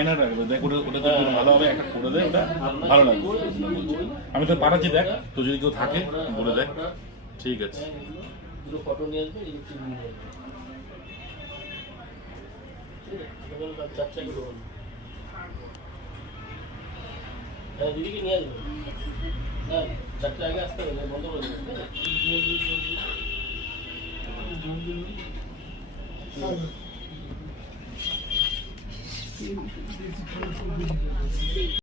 Minor রাখবে, দেখ ওটা ওটা তো ভালো হবে, একটা করে দেয়, ওটা ভালো লাগবে। আমি তো পাঠাচ্ছি, দেখ তো যদি কেউ থাকে বলে দেখ। ঠিক আছে, দুটো ফটো নিয়ে আসবে, ইলেকট্রিক বিল নিয়ে আসবে। ঠিক আছে, চারটা করে বলুন। হ্যাঁ, দিদিকে নিয়ে আসবে। হ্যাঁ, চারটে আগে আসতে হবে, বন্ধ করে দেবেন। ঠিক আছে।